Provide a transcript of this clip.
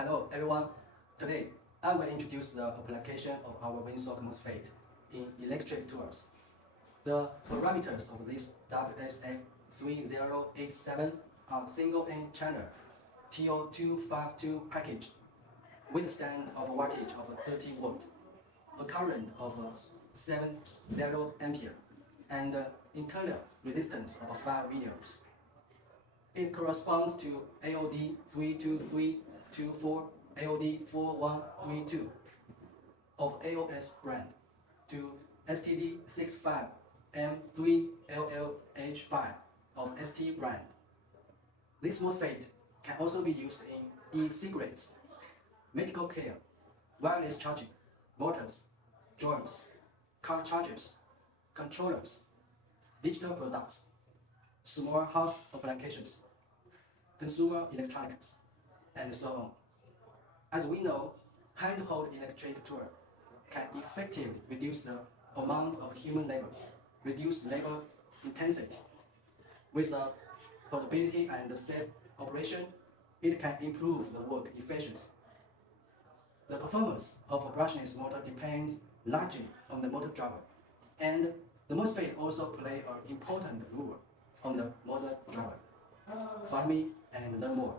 Hello everyone. Today I will introduce the application of our winsok MOSFET in electric tools. The parameters of this WSF3087 are single N channel TO-252 package with a stand of a voltage of 30 volt, a current of 70 ampere, and internal resistance of 5 milliohms. It corresponds to AOD 32324 AOD 4132 of AOS brand to STD65N3LLH5 of ST brand. This MOSFET can also be used in e-cigarettes, medical care, wireless charging, motors, drones, car chargers, controllers, digital products, small house applications, consumer electronics, and so on. As we know, handheld electric tool can effectively reduce the amount of human labor, reduce labor intensity. With a portability and safe operation, it can improve the work efficiency. The performance of a brushless motor depends largely on the motor driver, and the MOSFET also play an important role on the motor driver. Follow me and learn more.